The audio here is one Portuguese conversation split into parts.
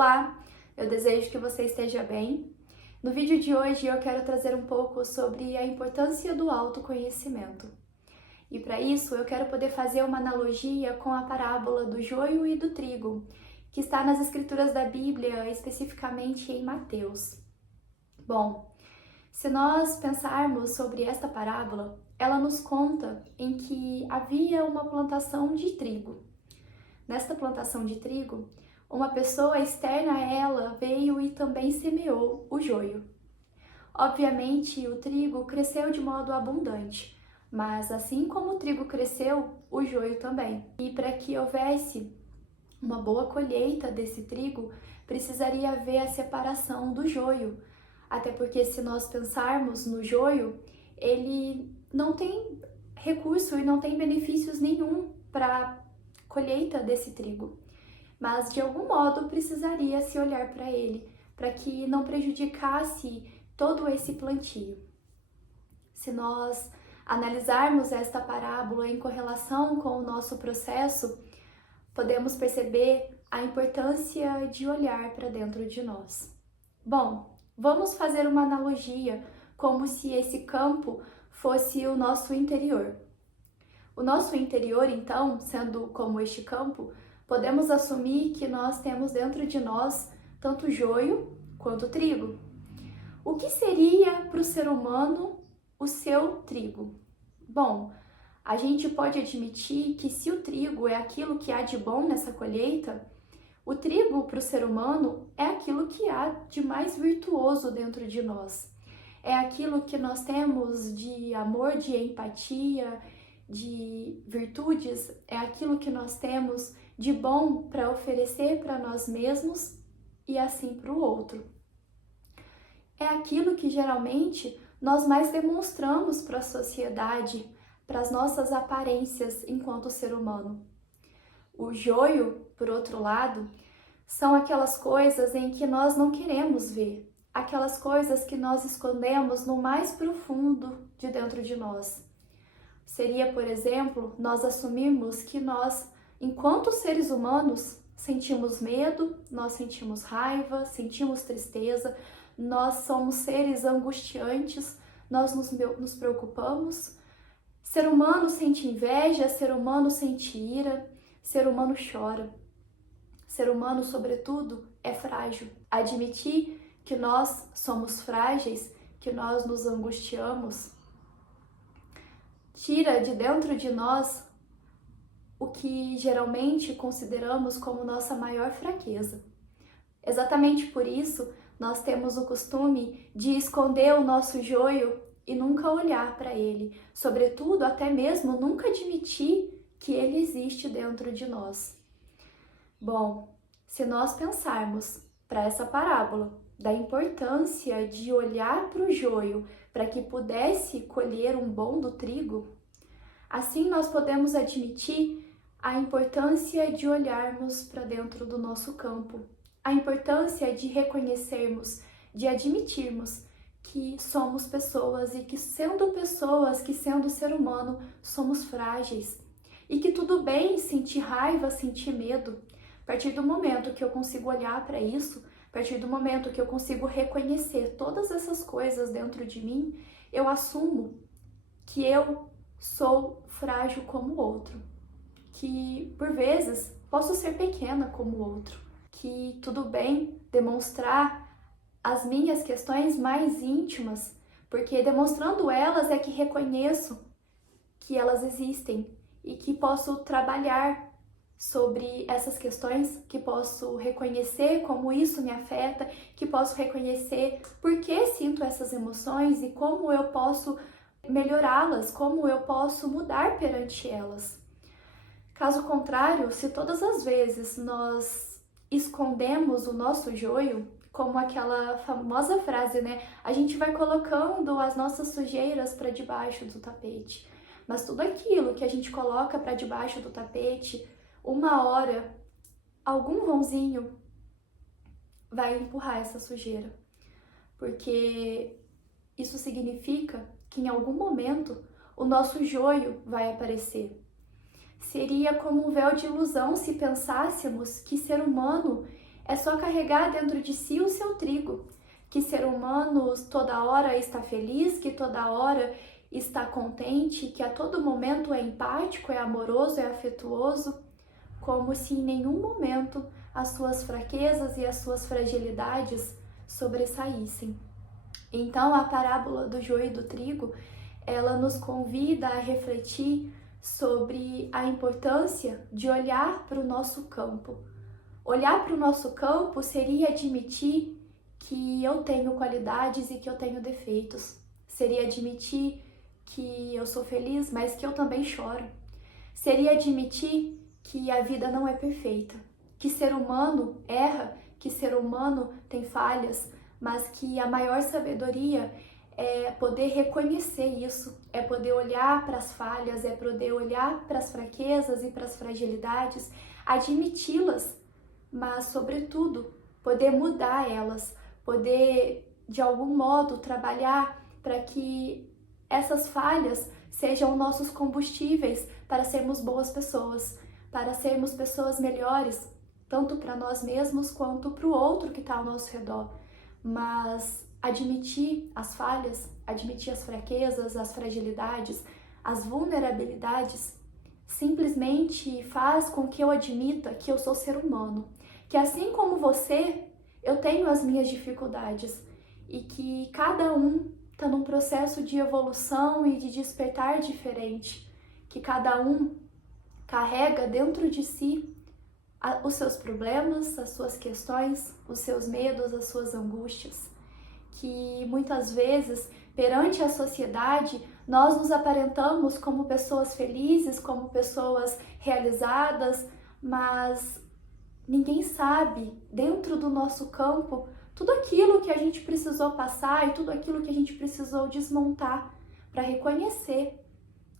Olá, eu desejo que você esteja bem. No vídeo de hoje eu quero trazer um pouco sobre a importância do autoconhecimento. E para isso eu quero poder fazer uma analogia com a parábola do joio e do trigo, que está nas escrituras da Bíblia, especificamente em Mateus. Bom, se nós pensarmos sobre esta parábola, ela nos conta em que havia uma plantação de trigo. Nesta plantação de trigo, uma pessoa externa a ela veio e também semeou o joio. Obviamente, o trigo cresceu de modo abundante, mas assim como o trigo cresceu, o joio também. E para que houvesse uma boa colheita desse trigo, precisaria haver a separação do joio. Até porque se nós pensarmos no joio, ele não tem recurso e não tem benefícios nenhum para colheita desse trigo, mas de algum modo precisaria se olhar para ele, para que não prejudicasse todo esse plantio. Se nós analisarmos esta parábola em correlação com o nosso processo, podemos perceber a importância de olhar para dentro de nós. Bom, vamos fazer uma analogia como se esse campo fosse o nosso interior. O nosso interior, então, sendo como este campo, podemos assumir que nós temos dentro de nós tanto joio quanto trigo. O que seria para o ser humano o seu trigo? Bom, a gente pode admitir que se o trigo é aquilo que há de bom nessa colheita, o trigo para o ser humano é aquilo que há de mais virtuoso dentro de nós. É aquilo que nós temos de amor, de empatia, de virtudes, é aquilo que nós temos de bom para oferecer para nós mesmos e assim para o outro. É aquilo que geralmente nós mais demonstramos para a sociedade, para as nossas aparências enquanto ser humano. O joio, por outro lado, são aquelas coisas em que nós não queremos ver, aquelas coisas que nós escondemos no mais profundo de dentro de nós. Seria, por exemplo, nós assumirmos que nós, enquanto seres humanos, sentimos medo, nós sentimos raiva, sentimos tristeza, nós somos seres angustiantes, nós nos preocupamos. Ser humano sente inveja, ser humano sente ira, ser humano chora. Ser humano, sobretudo, é frágil. Admitir que nós somos frágeis, que nós nos angustiamos, tira de dentro de nós o que geralmente consideramos como nossa maior fraqueza. Exatamente por isso, nós temos o costume de esconder o nosso joio e nunca olhar para ele, sobretudo até mesmo nunca admitir que ele existe dentro de nós. Bom, se nós pensarmos para essa parábola da importância de olhar para o joio para que pudesse colher um bom do trigo, assim nós podemos admitir a importância de olharmos para dentro do nosso campo, a importância de reconhecermos, de admitirmos que somos pessoas e que sendo pessoas, que sendo ser humano, somos frágeis e que tudo bem sentir raiva, sentir medo. A partir do momento que eu consigo olhar para isso, a partir do momento que eu consigo reconhecer todas essas coisas dentro de mim, eu assumo que eu sou frágil como o outro, que por vezes posso ser pequena como o outro, que tudo bem demonstrar as minhas questões mais íntimas, porque demonstrando elas é que reconheço que elas existem e que posso trabalhar sobre essas questões, que posso reconhecer como isso me afeta, que posso reconhecer por que sinto essas emoções e como eu posso melhorá-las, como eu posso mudar perante elas. Caso contrário, se todas as vezes nós escondemos o nosso joio, como aquela famosa frase, né? A gente vai colocando as nossas sujeiras para debaixo do tapete. Mas tudo aquilo que a gente coloca para debaixo do tapete, uma hora, algum vãozinho vai empurrar essa sujeira. Porque isso significa que em algum momento o nosso joio vai aparecer. Seria como um véu de ilusão se pensássemos que ser humano é só carregar dentro de si o seu trigo, que ser humano toda hora está feliz, que toda hora está contente, que a todo momento é empático, é amoroso, é afetuoso, como se em nenhum momento as suas fraquezas e as suas fragilidades sobressaíssem. Então, a parábola do joio e do trigo, ela nos convida a refletir sobre a importância de olhar para o nosso campo. Olhar para o nosso campo seria admitir que eu tenho qualidades e que eu tenho defeitos. Seria admitir que eu sou feliz, mas que eu também choro. Seria admitir que a vida não é perfeita, que ser humano erra, que ser humano tem falhas, mas que a maior sabedoria é poder reconhecer isso, é poder olhar para as falhas, é poder olhar para as fraquezas e para as fragilidades, admiti-las, mas sobretudo poder mudar elas, poder de algum modo trabalhar para que essas falhas sejam nossos combustíveis para sermos boas pessoas, para sermos pessoas melhores, tanto para nós mesmos quanto para o outro que está ao nosso redor. Mas admitir as falhas, admitir as fraquezas, as fragilidades, as vulnerabilidades, simplesmente faz com que eu admita que eu sou ser humano, que assim como você, eu tenho as minhas dificuldades e que cada um está num processo de evolução e de despertar diferente, que cada um carrega dentro de si os seus problemas, as suas questões, os seus medos, as suas angústias, que muitas vezes, perante a sociedade, nós nos aparentamos como pessoas felizes, como pessoas realizadas, mas ninguém sabe, dentro do nosso campo, tudo aquilo que a gente precisou passar e tudo aquilo que a gente precisou desmontar para reconhecer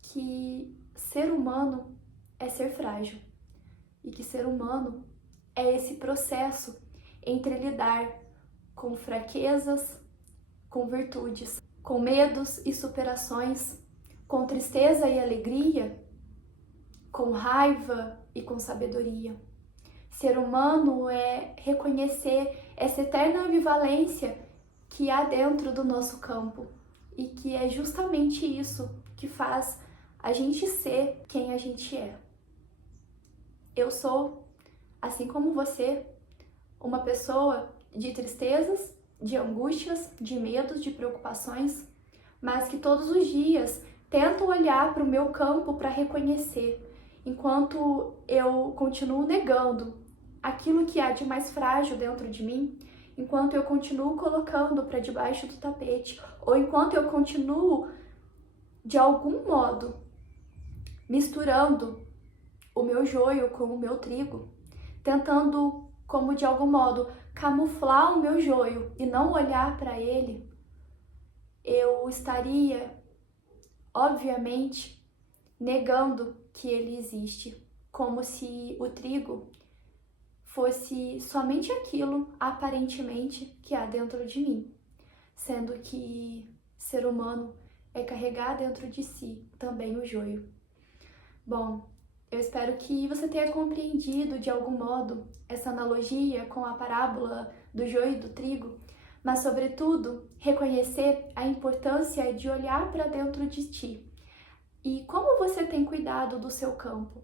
que ser humano é ser frágil e que ser humano é esse processo entre lidar com fraquezas, com virtudes, com medos e superações, com tristeza e alegria, com raiva e com sabedoria. Ser humano é reconhecer essa eterna ambivalência que há dentro do nosso campo e que é justamente isso que faz a gente ser quem a gente é. Eu sou, assim como você, uma pessoa de tristezas, de angústias, de medos, de preocupações, mas que todos os dias tento olhar para o meu campo para reconhecer, enquanto eu continuo negando aquilo que há de mais frágil dentro de mim, enquanto eu continuo colocando para debaixo do tapete, ou enquanto eu continuo, de algum modo, misturando o meu joio com o meu trigo, tentando, como de algum modo, camuflar o meu joio e não olhar para ele, eu estaria, obviamente, negando que ele existe, como se o trigo fosse somente aquilo, aparentemente, que há dentro de mim, sendo que ser humano é carregar dentro de si também o joio. Bom, eu espero que você tenha compreendido de algum modo essa analogia com a parábola do joio e do trigo, mas sobretudo reconhecer a importância de olhar para dentro de ti. E como você tem cuidado do seu campo?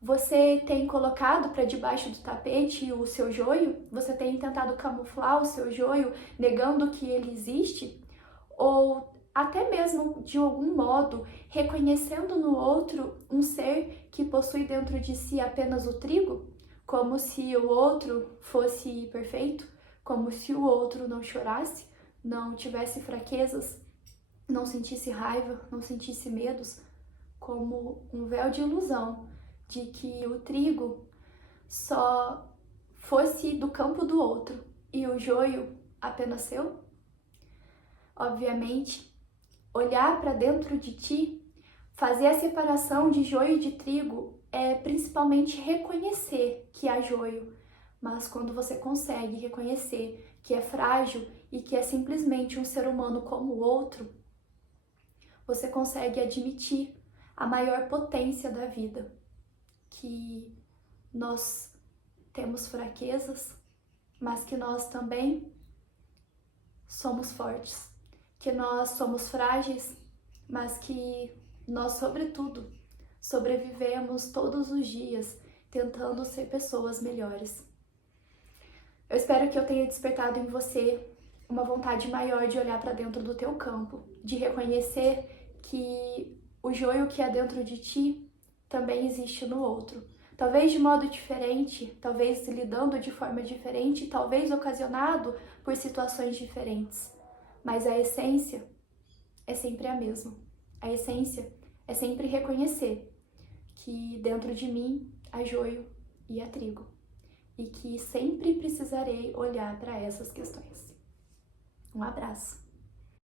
Você tem colocado para debaixo do tapete o seu joio? Você tem tentado camuflar o seu joio, negando que ele existe? Ou até mesmo, de algum modo, reconhecendo no outro um ser que possui dentro de si apenas o trigo, como se o outro fosse perfeito, como se o outro não chorasse, não tivesse fraquezas, não sentisse raiva, não sentisse medos, como um véu de ilusão de que o trigo só fosse do campo do outro e o joio apenas seu? Obviamente, olhar para dentro de ti, fazer a separação de joio e de trigo é principalmente reconhecer que há joio, mas quando você consegue reconhecer que é frágil e que é simplesmente um ser humano como o outro, você consegue admitir a maior potência da vida, que nós temos fraquezas, mas que nós também somos fortes, que nós somos frágeis, mas que nós, sobretudo, sobrevivemos todos os dias tentando ser pessoas melhores. Eu espero que eu tenha despertado em você uma vontade maior de olhar para dentro do teu campo, de reconhecer que o joio que há dentro de ti também existe no outro. Talvez de modo diferente, talvez lidando de forma diferente, talvez ocasionado por situações diferentes. Mas a essência é sempre a mesma. A essência é sempre reconhecer que dentro de mim há joio e há trigo. E que sempre precisarei olhar para essas questões. Um abraço!